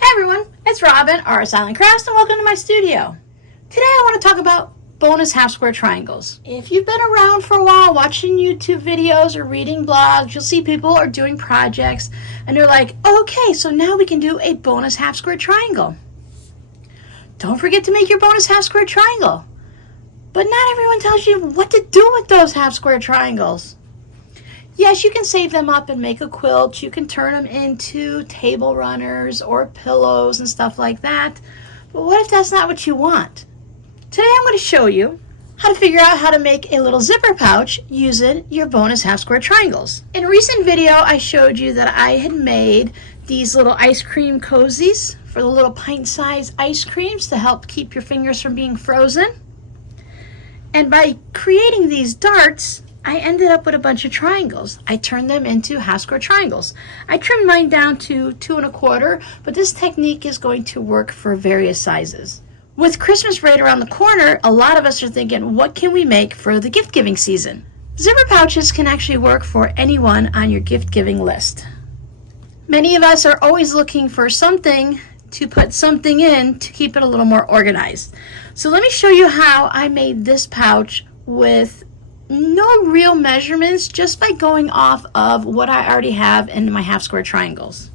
Hey everyone, it's Robin, Art Silent Crafts, and welcome to my studio. Today I want to talk about bonus half square triangles. If you've been around for a while watching YouTube videos or reading blogs, you'll see people are doing projects and they're like, okay, so now we can do a bonus half square triangle. Don't forget to make your bonus half square triangle. But not everyone tells you what to do with those half square triangles. Yes, you can save them up and make a quilt. You can turn them into table runners or pillows and stuff like that. But what if that's not what you want? Today I'm going to show you how to figure out how to make a little zipper pouch using your bonus half square triangles. In a recent video, I showed you that I had made these little ice cream cozies for the little pint-sized ice creams to help keep your fingers from being frozen. And by creating these darts, I ended up with a bunch of triangles. I turned them into half square triangles. I trimmed mine down to 2 1/4, but this technique is going to work for various sizes. With Christmas right around the corner, a lot of us are thinking, what can we make for the gift giving season? Zipper pouches can actually work for anyone on your gift giving list. Many of us are always looking for something to put something in to keep it a little more organized. So let me show you how I made this pouch with no real measurements, just by going off of what I already have in my half square triangles.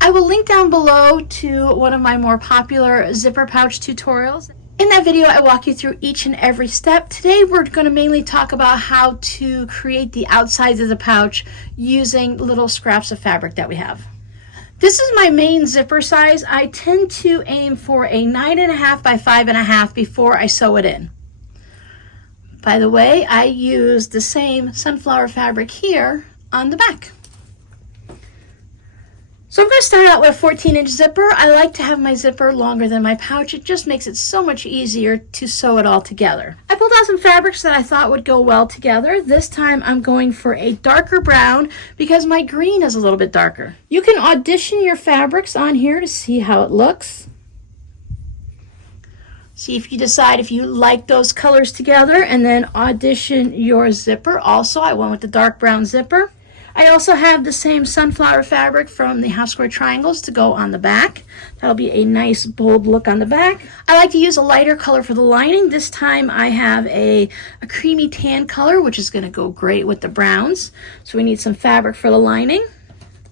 I will link down below to one of my more popular zipper pouch tutorials. In that video, I walk you through each and every step. Today, we're going to mainly talk about how to create the outsides of the pouch using little scraps of fabric that we have. This is my main zipper size. I tend to aim for a 9.5 by 5.5 before I sew it in. By the way, I use the same sunflower fabric here on the back. So I'm going to start out with a 14-inch zipper. I like to have my zipper longer than my pouch. It just makes it so much easier to sew it all together. I pulled out some fabrics that I thought would go well together. This time I'm going for a darker brown because my green is a little bit darker. You can audition your fabrics on here to see how it looks. See if you decide if you like those colors together, and then audition your zipper. Also, I went with the dark brown zipper. I also have the same sunflower fabric from the half square triangles to go on the back. That'll be a nice bold look on the back. I like to use a lighter color for the lining. This time I have a creamy tan color, which is going to go great with the browns. So we need some fabric for the lining.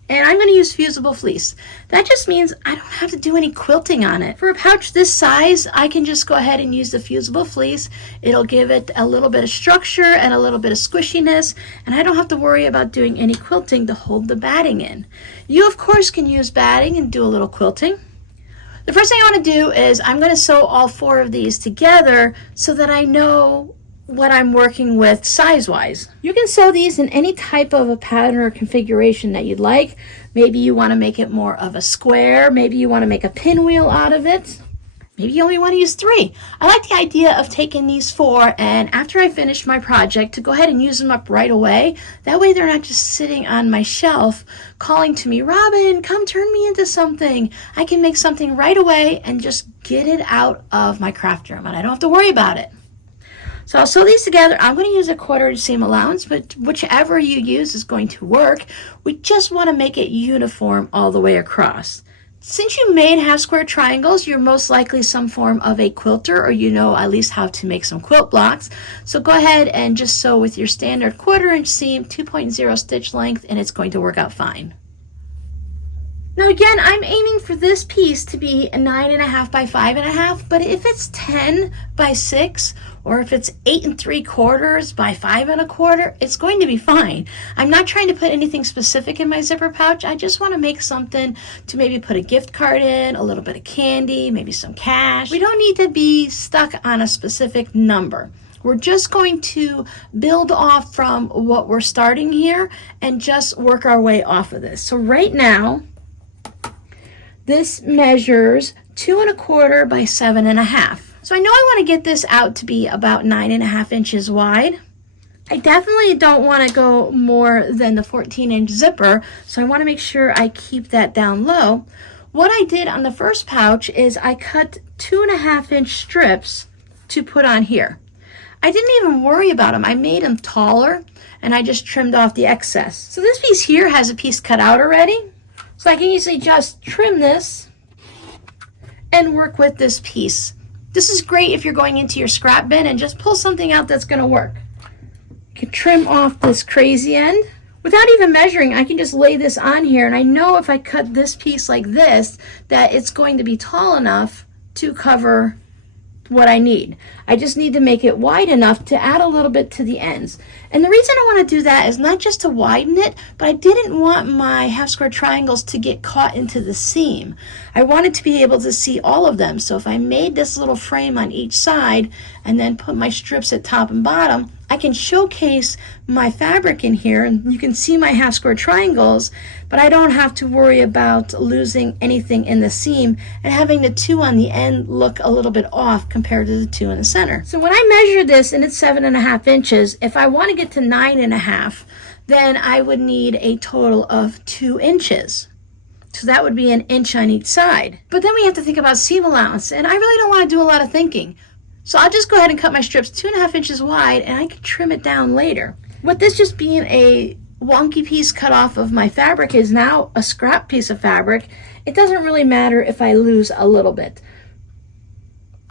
And I'm going to use fusible fleece. That just means I don't have to do any quilting on it. For a pouch this size, I can just go ahead and use the fusible fleece. It'll give it a little bit of structure and a little bit of squishiness, and I don't have to worry about doing any quilting to hold the batting in. You, of course, can use batting and do a little quilting. The first thing I want to do is I'm going to sew all 4 of these together so that I know what I'm working with size-wise. You can sew these in any type of a pattern or configuration that you'd like. Maybe you want to make it more of a square. Maybe you want to make a pinwheel out of it. Maybe you only want to use 3. I like the idea of taking these 4 and after I finish my project to go ahead and use them up right away. That way they're not just sitting on my shelf calling to me, Robin, come turn me into something. I can make something right away and just get it out of my craft room and I don't have to worry about it. So I'll sew these together. I'm going to use a 1/4 inch seam allowance, but whichever you use is going to work. We just want to make it uniform all the way across. Since you made half square triangles, you're most likely some form of a quilter, or you know at least how to make some quilt blocks. So go ahead and just sew with your standard 1/4 inch seam, 2.0 stitch length, and it's going to work out fine. Now again, I'm aiming for this piece to be a 9.5 by 5.5, but if it's 10 by 6, or if it's 8 3/4 by 5 1/4, it's going to be fine. I'm not trying to put anything specific in my zipper pouch. I just want to make something to maybe put a gift card in, a little bit of candy, maybe some cash. We don't need to be stuck on a specific number. We're just going to build off from what we're starting here and just work our way off of this. So right now, this measures 2 1/4 by 7.5. So I know I want to get this out to be about 9.5 inches wide. I definitely don't want to go more than the 14-inch zipper, so I want to make sure I keep that down low. What I did on the first pouch is I cut 2.5 inch strips to put on here. I didn't even worry about them. I made them taller and I just trimmed off the excess. So this piece here has a piece cut out already. So I can easily just trim this and work with this piece. This is great if you're going into your scrap bin and just pull something out that's going to work. You can trim off this crazy end. Without even measuring, I can just lay this on here, and I know if I cut this piece like this, that it's going to be tall enough to cover what I need. I just need to make it wide enough to add a little bit to the ends. And the reason I want to do that is not just to widen it, but I didn't want my half square triangles to get caught into the seam. I wanted to be able to see all of them. So if I made this little frame on each side and then put my strips at top and bottom, I can showcase my fabric in here, and you can see my half square triangles, but I don't have to worry about losing anything in the seam and having the two on the end look a little bit off compared to the two in the center. So when I measure this, and it's 7.5 inches, if I want to get to 9.5, then I would need a total of 2 inches. So that would be 1 inch on each side. But then we have to think about seam allowance, and I really don't want to do a lot of thinking. So I'll just go ahead and cut my strips 2.5 inches wide, and I can trim it down later. With this just being a wonky piece cut off of my fabric is now a scrap piece of fabric, it doesn't really matter if I lose a little bit.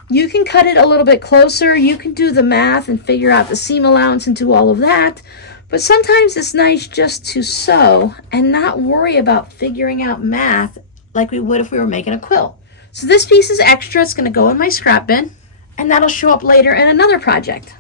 You can cut it a little bit closer, you can do the math and figure out the seam allowance and do all of that, but sometimes it's nice just to sew and not worry about figuring out math like we would if we were making a quilt. So this piece is extra, it's going to go in my scrap bin, and that'll show up later in another project.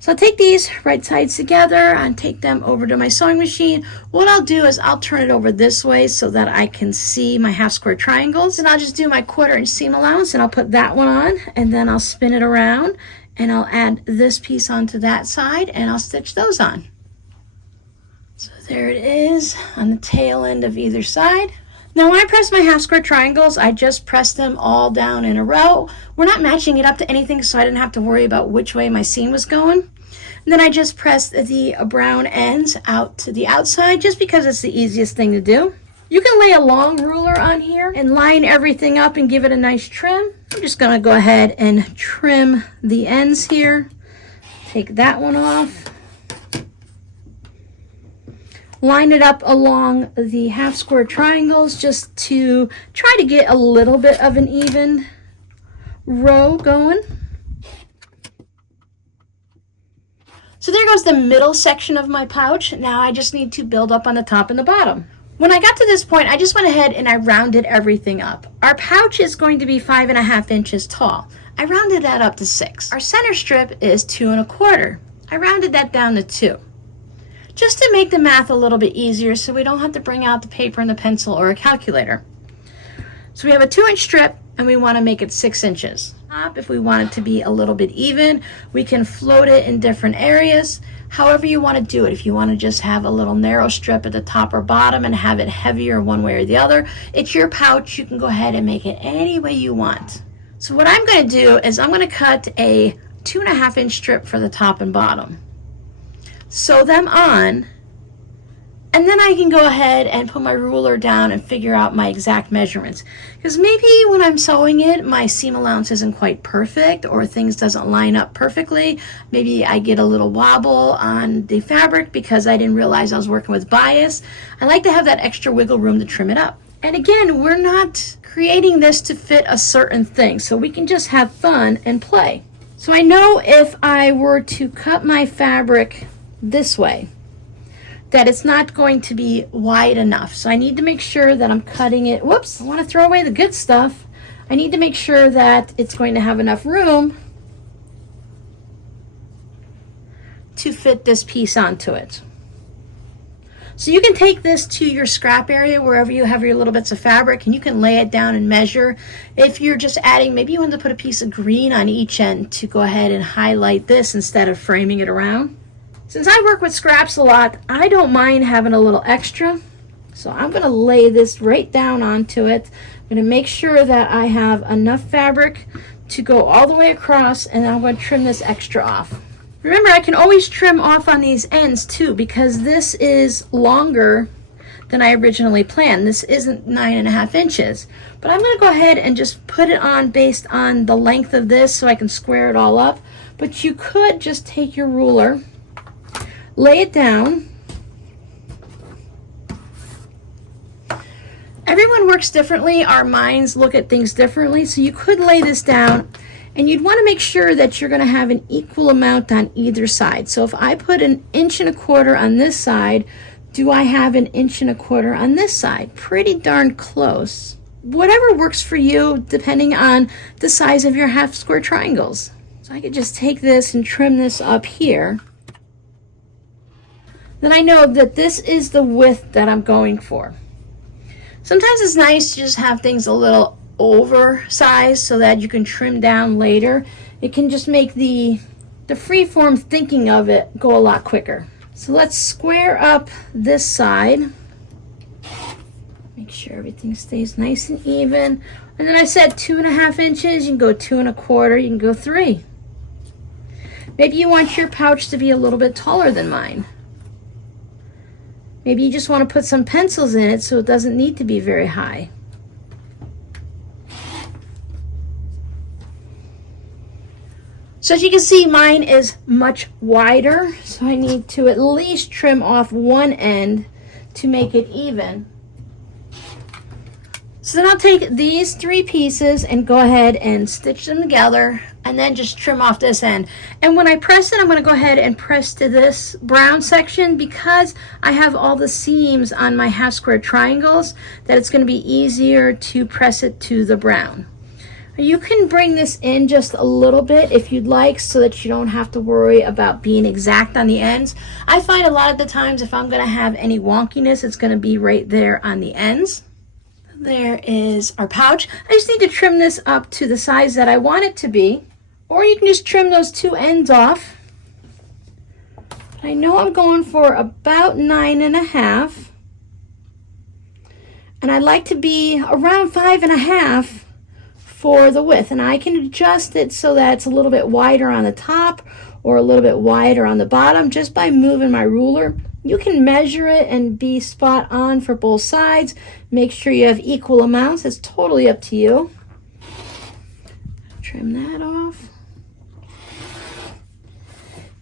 So I'll take these right sides together and take them over to my sewing machine. What I'll do is I'll turn it over this way so that I can see my half square triangles, and I'll just do my 1/4 inch seam allowance, and I'll put that one on, and then I'll spin it around and I'll add this piece onto that side and I'll stitch those on. So there it is on the tail end of either side. Now when I press my half square triangles, I just press them all down in a row. We're not matching it up to anything, so I didn't have to worry about which way my seam was going. And then I just pressed the brown ends out to the outside just because it's the easiest thing to do. You can lay a long ruler on here and line everything up and give it a nice trim. I'm just going to go ahead and trim the ends here. Take that one off. Line it up along the half square triangles just to try to get a little bit of an even row going. So there goes the middle section of my pouch. Now I just need to build up on the top and the bottom. When I got to this point, I just went ahead and I rounded everything up. Our pouch is going to be 5.5 inches tall. I rounded that up to 6. Our center strip is 2 1/4. I rounded that down to 2. Just to make the math a little bit easier so we don't have to bring out the paper and the pencil or a calculator. So we have a 2-inch strip and we want to make it 6 inches. If we want it to be a little bit even, we can float it in different areas. However you want to do it. If you want to just have a little narrow strip at the top or bottom and have it heavier one way or the other, it's your pouch. You can go ahead and make it any way you want. So what I'm going to do is I'm going to cut a 2.5 inch strip for the top and bottom. Sew them on, and then I can go ahead and put my ruler down and figure out my exact measurements. Because maybe when I'm sewing it, my seam allowance isn't quite perfect or things doesn't line up perfectly. Maybe I get a little wobble on the fabric because I didn't realize I was working with bias. I like to have that extra wiggle room to trim it up. And again, we're not creating this to fit a certain thing, so we can just have fun and play. So I know if I were to cut my fabric this way, that it's not going to be wide enough. So I need to make sure that I'm cutting it. Whoops, I want to throw away the good stuff. I need to make sure that it's going to have enough room to fit this piece onto it. So you can take this to your scrap area wherever you have your little bits of fabric, and you can lay it down and measure. If you're just adding, maybe you want to put a piece of green on each end to go ahead and highlight this instead of framing it around. Since I work with scraps a lot, I don't mind having a little extra. So I'm going to lay this right down onto it. I'm going to make sure that I have enough fabric to go all the way across, and then I'm going to trim this extra off. Remember, I can always trim off on these ends too, because this is longer than I originally planned. This isn't 9.5 inches. But I'm going to go ahead and just put it on based on the length of this so I can square it all up. But you could just take your ruler, lay it down, Everyone works differently. Our minds look at things differently. So you could lay this down and you'd want to make sure that you're going to have an equal amount on either side. So if I put 1 1/4 inches on this side, do I have 1 1/4 inches on this side? Pretty darn close. Whatever works for you depending on the size of your half square triangles. So I could just take this and trim this up here. Then I know that this is the width that I'm going for. Sometimes it's nice to just have things a little oversized so that you can trim down later. It can just make the free-form thinking of it go a lot quicker. So let's square up this side. Make sure everything stays nice and even. And then I said 2.5 inches. You can go 2 1/4. You can go 3. Maybe you want your pouch to be a little bit taller than mine. Maybe you just want to put some pencils in it so it doesn't need to be very high. So as you can see, mine is much wider, so I need to at least trim off one end to make it even. So then I'll take these 3 pieces and go ahead and stitch them together and then just trim off this end. And when I press it, I'm going to go ahead and press to this brown section because I have all the seams on my half square triangles that it's going to be easier to press it to the brown. You can bring this in just a little bit if you'd like so that you don't have to worry about being exact on the ends. I find a lot of the times if I'm going to have any wonkiness, it's going to be right there on the ends. There is our pouch. I just need to trim this up to the size that I want it to be, or you can just trim those 2 ends off. But I know I'm going for about 9.5, and I'd like to be around 5.5 for the width, and I can adjust it so that it's a little bit wider on the top or a little bit wider on the bottom just by moving my ruler. You can measure it and be spot on for both sides. Make sure you have equal amounts. It's totally up to you. Trim that off.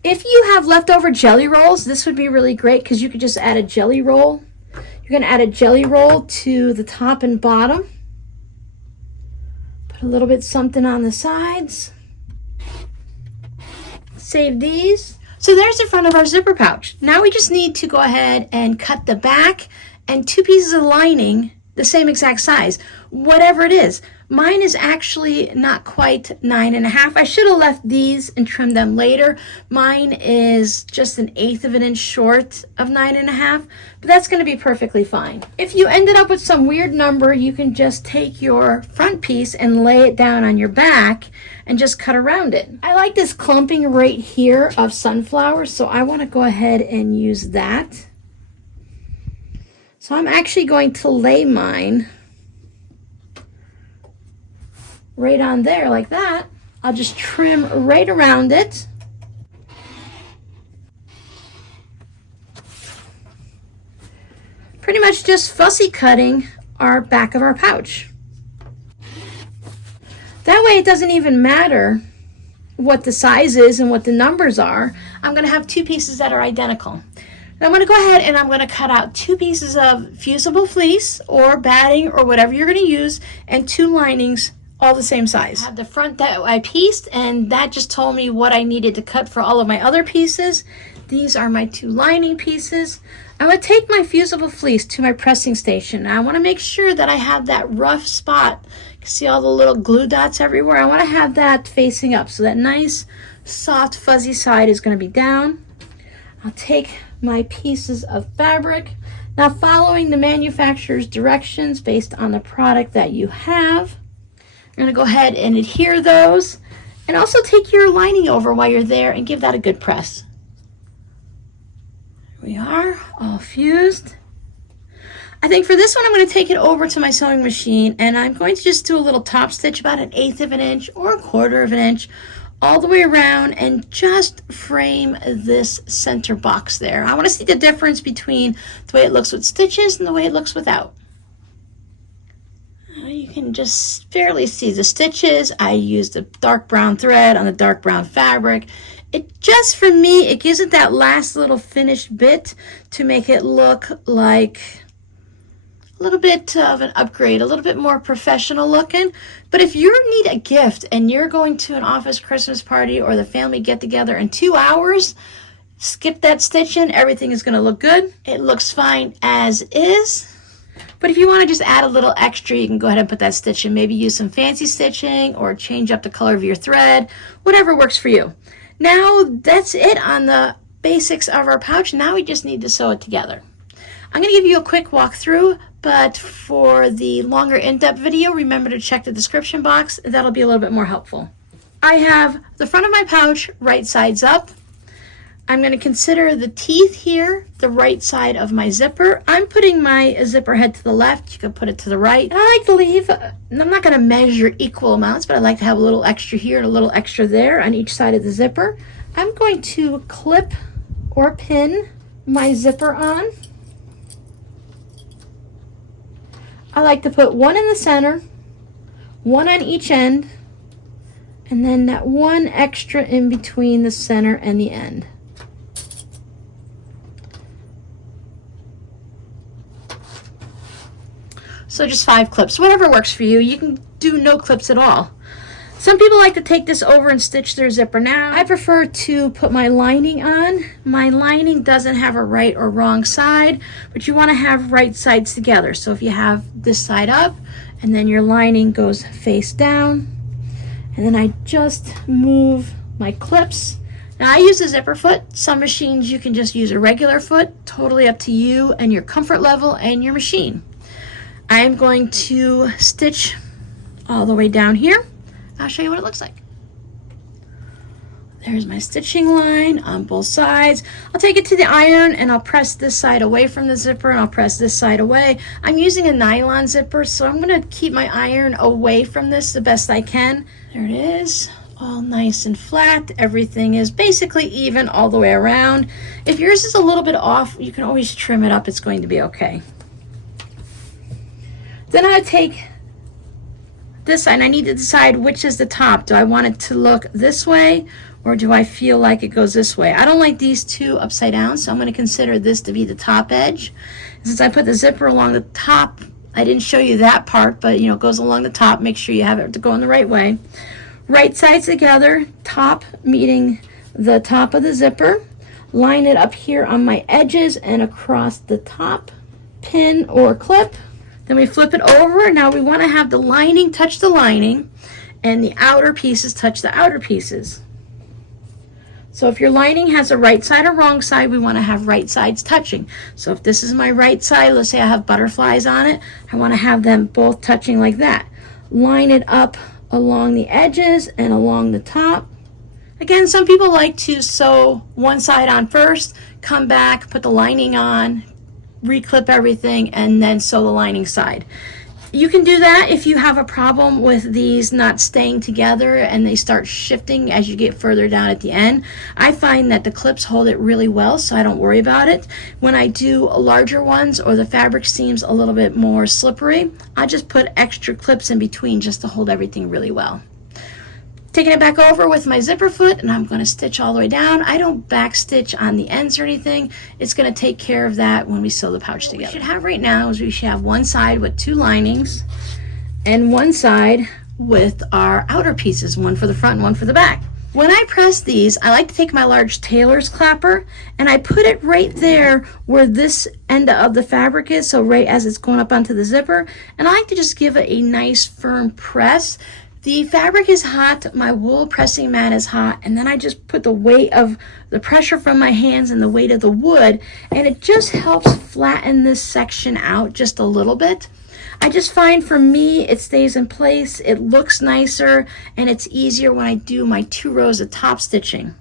If you have leftover jelly rolls, this would be really great because you could just add a jelly roll. You're going to add a jelly roll to the top and bottom. Put a little bit something on the sides. Save these. So there's the front of our zipper pouch. Now we just need to go ahead and cut the back and 2 pieces of lining the same exact size, whatever it is. Mine is actually not quite 9.5. I should have left these and trimmed them later. Mine is just 1/8 of an inch short of 9.5, but that's going to be perfectly fine. If you ended up with some weird number, you can just take your front piece and lay it down on your back and just cut around it. I like this clumping right here of sunflowers, so I want to go ahead and use that. So I'm actually going to lay mine right on there like that. I'll just trim right around it. Pretty much just fussy cutting our back of our pouch. That way it doesn't even matter what the size is and what the numbers are. I'm going to have 2 pieces that are identical. And I'm going to go ahead and I'm going to cut out 2 pieces of fusible fleece or batting or whatever you're going to use and 2 linings all the same size. I have the front that I pieced, and that just told me what I needed to cut for all of my other pieces. These are my 2 lining pieces. I'm going to take my fusible fleece to my pressing station. I want to make sure that I have that rough spot. You can see all the little glue dots everywhere. I want to have that facing up, so that nice, soft, fuzzy side is going to be down. I'll take my pieces of fabric. Now, following the manufacturer's directions based on the product that you have, I'm going to go ahead and adhere those, and also take your lining over while you're there and give that a good press. There we are, all fused. I think for this one I'm going to take it over to my sewing machine, and I'm going to just do a little top stitch about 1/8 of an inch or 1/4 of an inch all the way around and just frame this center box there. I want to see the difference between the way it looks with stitches and the way it looks without. You can just barely see the stitches. I used a dark brown thread on the dark brown fabric. It just, for me, it gives it that last little finished bit to make it look like a little bit of an upgrade, a little bit more professional looking. But if you need a gift and you're going to an office Christmas party or the family get together in 2 hours, skip that stitching. Everything is going to look good. It looks fine as is. But if you want to just add a little extra, you can go ahead and put that stitch in. Maybe use some fancy stitching or change up the color of your thread, whatever works for you. Now that's it on the basics of our pouch. Now we just need to sew it together. I'm going to give you a quick walkthrough, but for the longer in-depth video, remember to check the description box. That'll be a little bit more helpful. I have the front of my pouch right sides up. I'm going to consider the teeth here, the right side of my zipper. I'm putting my zipper head to the left. You can put it to the right. And I like to leave, I'm not going to measure equal amounts, but I like to have a little extra here and a little extra there on each side of the zipper. I'm going to clip or pin my zipper on. I like to put one in the center, one on each end, and then that one extra in between the center and the end. So just 5 clips, whatever works for you. You can do no clips at all. Some people like to take this over and stitch their zipper. Now, I prefer to put my lining on. My lining doesn't have a right or wrong side, but you want to have right sides together. So if you have this side up, and then your lining goes face down, and then I just move my clips. Now I use a zipper foot. Some machines you can just use a regular foot, totally up to you and your comfort level and your machine. I am going to stitch all the way down here. I'll show you what it looks like. There's my stitching line on both sides. I'll take it to the iron and I'll press this side away from the zipper and I'll press this side away. I'm using a nylon zipper, so I'm going to keep my iron away from this the best I can. There it is, all nice and flat. Everything is basically even all the way around. If yours is a little bit off, you can always trim it up. It's going to be okay. Then I take this side and I need to decide which is the top. Do I want it to look this way or do I feel like it goes this way? I don't like these two upside down, so I'm going to consider this to be the top edge. Since I put the zipper along the top, I didn't show you that part, but it goes along the top. Make sure you have it to go in the right way. Right sides together, top meeting the top of the zipper. Line it up here on my edges and across the top. Pin or clip. Then we flip it over. Now we want to have the lining touch the lining and the outer pieces touch the outer pieces. So if your lining has a right side or wrong side, we want to have right sides touching. So if this is my right side, let's say I have butterflies on it, I want to have them both touching like that. Line it up along the edges and along the top. Again, some people like to sew one side on first, come back, put the lining on, reclip everything, and then sew the lining side. You can do that if you have a problem with these not staying together and they start shifting as you get further down at the end. I find that the clips hold it really well, so I don't worry about it. When I do larger ones or the fabric seems a little bit more slippery, I just put extra clips in between just to hold everything really well. Taking it back over with my zipper foot, and I'm going to stitch all the way down. I don't back stitch on the ends or anything. It's going to take care of that when we sew the pouch together. What we should have right now is we should have one side with 2 linings and one side with our outer pieces, one for the front and one for the back. When I press these, I like to take my large tailor's clapper and I put it right there where this end of the fabric is, so right as it's going up onto the zipper, and I like to just give it a nice firm press. The fabric is hot, my wool pressing mat is hot, and then I just put the weight of the pressure from my hands and the weight of the wood, and it just helps flatten this section out just a little bit. I just find for me it stays in place, it looks nicer, and it's easier when I do my 2 rows of top stitching.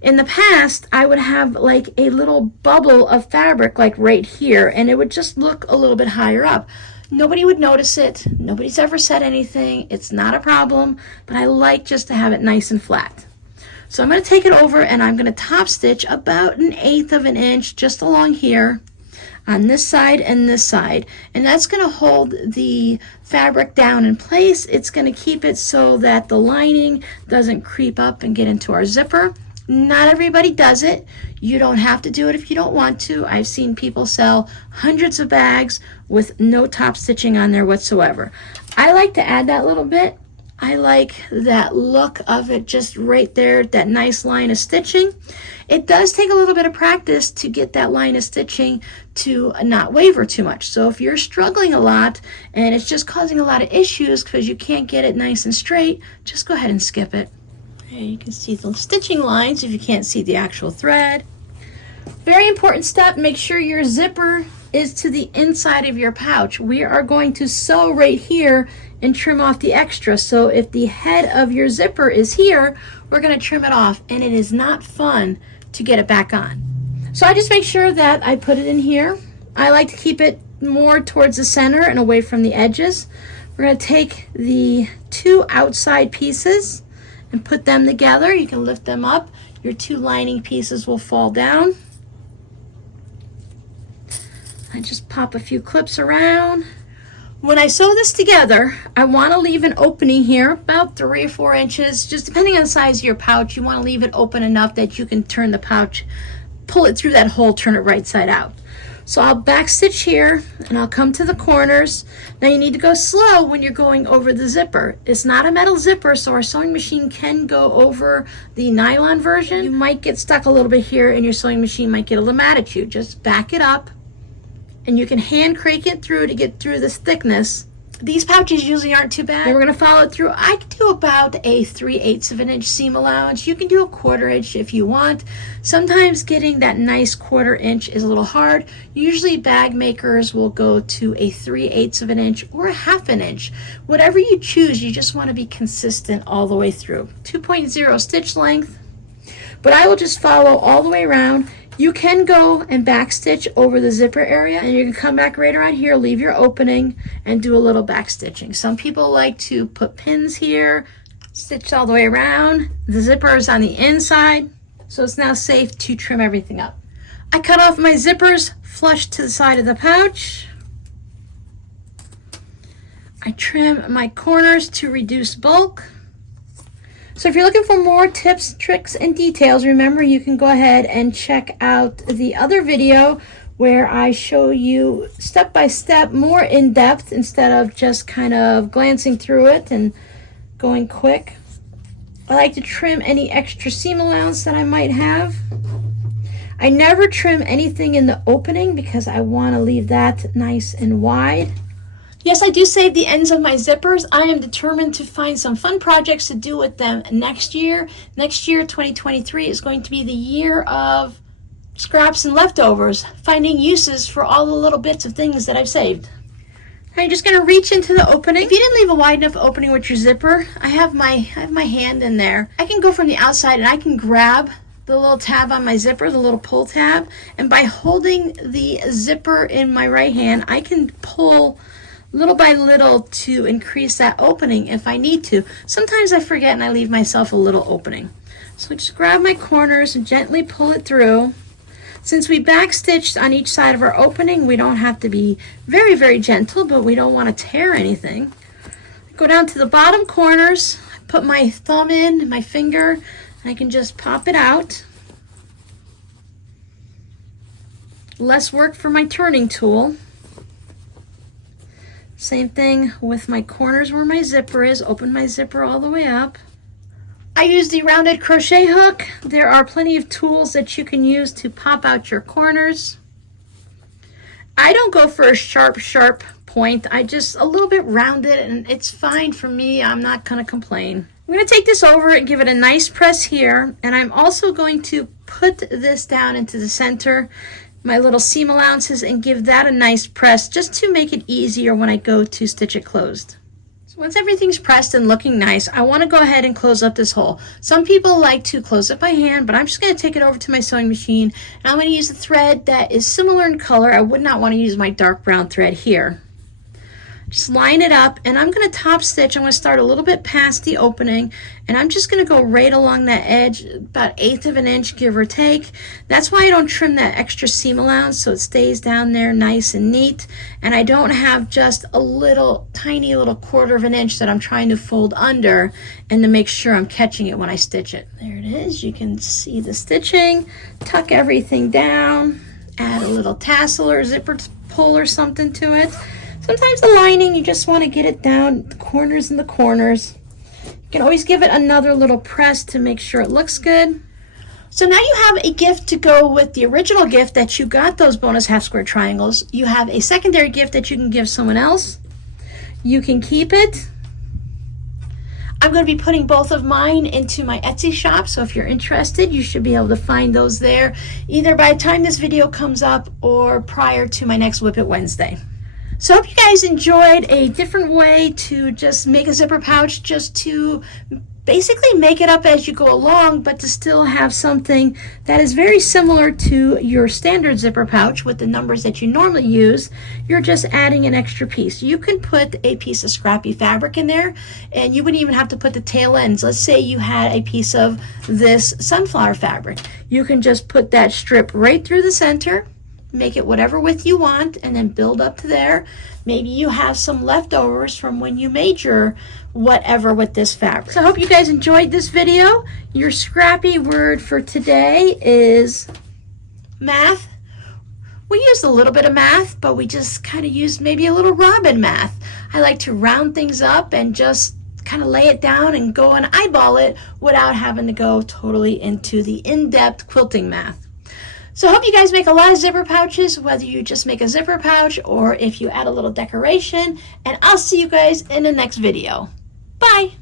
In the past, I would have like a little bubble of fabric like right here, and it would just look a little bit higher up. Nobody would notice it. Nobody's ever said anything. It's not a problem, but I like just to have it nice and flat. So I'm going to take it over and I'm going to top stitch about 1/8 of an inch just along here on this side and this side. And that's going to hold the fabric down in place. It's going to keep it so that the lining doesn't creep up and get into our zipper. Not everybody does it. You don't have to do it if you don't want to. I've seen people sell hundreds of bags with no top stitching on there whatsoever. I like to add that little bit. I like that look of it just right there, that nice line of stitching. It does take a little bit of practice to get that line of stitching to not waver too much. So if you're struggling a lot and it's just causing a lot of issues because you can't get it nice and straight, just go ahead and skip it. Okay, you can see the stitching lines if you can't see the actual thread. Very important step, make sure your zipper is to the inside of your pouch. We are going to sew right here and trim off the extra. So if the head of your zipper is here, we're going to trim it off, and it is not fun to get it back on. So I just make sure that I put it in here. I like to keep it more towards the center and away from the edges. We're going to take the two outside pieces and put them together. You can lift them up. Your two lining pieces will fall down. I just pop a few clips around. When I sew this together, I want to leave an opening here about 3 or 4 inches, just depending on the size of your pouch. You want to leave it open enough that you can turn the pouch, pull it through that hole, turn it right side out. So I'll back stitch here and I'll come to the corners. Now you need to go slow when you're going over the zipper. It's not a metal zipper, so our sewing machine can go over the nylon version. You might get stuck a little bit here and your sewing machine might get a little mad at you. Just back it up and you can hand crank it through to get through this thickness. These pouches usually aren't too bad. Then we're gonna follow it through. I can do about a 3/8 of an inch seam allowance. You can do a 1/4 inch if you want. Sometimes getting that nice 1/4 inch is a little hard. Usually bag makers will go to a 3/8 of an inch or a 1/2 inch. Whatever you choose, you just wanna be consistent all the way through. 2.0 stitch length, but I will just follow all the way around. You can go and back stitch over the zipper area, and you can come back right around here, leave your opening, and do a little back stitching. Some people like to put pins here, stitch all the way around. The zipper is on the inside, so it's now safe to trim everything up. I cut off my zippers flush to the side of the pouch. I trim my corners to reduce bulk. So if you're looking for more tips, tricks, and details, remember you can go ahead and check out the other video where I show you step by step, more in depth, instead of just kind of glancing through it and going quick. I like to trim any extra seam allowance that I might have. I never trim anything in the opening because I want to leave that nice and wide. Yes, I do save the ends of my zippers. I am determined to find some fun projects to do with them next year. Next year, 2023, is going to be the year of scraps and leftovers, finding uses for all the little bits of things that I've saved. Now you're just going to reach into the opening. If you didn't leave a wide enough opening with your zipper, I have my hand in there. I can go from the outside and I can grab the little tab on my zipper, the little pull tab, and by holding the zipper in my right hand, I can pull little by little to increase that opening if I need to. Sometimes I forget and I leave myself a little opening. So just grab my corners and gently pull it through. Since we back stitched on each side of our opening, we don't have to be very, very gentle, but we don't want to tear anything. Go down to the bottom corners, put my thumb in, my finger, and I can just pop it out. Less work for my turning tool. Same thing with my corners where my zipper is. Open my zipper all the way up. I use the rounded crochet hook. There are plenty of tools that you can use to pop out your corners. I don't go for a sharp point. I just a little bit rounded, and it's fine for me. I'm not going to complain. I'm going to take this over and give it a nice press here, and I'm also going to put this down into the center, my little seam allowances, and give that a nice press just to make it easier when I go to stitch it closed. So once everything's pressed and looking nice, I want to go ahead and close up this hole. Some people like to close it by hand, but I'm just going to take it over to my sewing machine, and I'm going to use a thread that is similar in color. I would not want to use my dark brown thread here. Just line it up, and I'm going to top stitch. I'm going to start a little bit past the opening, and I'm just going to go right along that edge, about 1/8 of an inch, give or take. That's why I don't trim that extra seam allowance, so it stays down there nice and neat, and I don't have just a little tiny little 1/4 of an inch that I'm trying to fold under and to make sure I'm catching it when I stitch it. There it is. You can see the stitching. Tuck everything down, add a little tassel or zipper pull or something to it. Sometimes the lining, you just want to get it down the corners and the corners. You can always give it another little press to make sure it looks good. So now you have a gift to go with the original gift that you got, those bonus half square triangles. You have a secondary gift that you can give someone else. You can keep it. I'm going to be putting both of mine into my Etsy shop, so if you're interested, you should be able to find those there either by the time this video comes up or prior to my next Whip It Wednesday. So I hope you guys enjoyed a different way to just make a zipper pouch, just to basically make it up as you go along, but to still have something that is very similar to your standard zipper pouch with the numbers that you normally use. You're just adding an extra piece. You can put a piece of scrappy fabric in there, and you wouldn't even have to put the tail ends. Let's say you had a piece of this sunflower fabric. You can just put that strip right through the center, make it whatever width you want, and then build up to there. Maybe you have some leftovers from when you made your whatever with this fabric. So I hope you guys enjoyed this video. Your scrappy word for today is math. We used a little bit of math, but we just kind of used maybe a little robin math. I like to round things up and just kind of lay it down and go and eyeball it without having to go totally into the in-depth quilting math. So I hope you guys make a lot of zipper pouches, whether you just make a zipper pouch or if you add a little decoration, and I'll see you guys in the next video. Bye!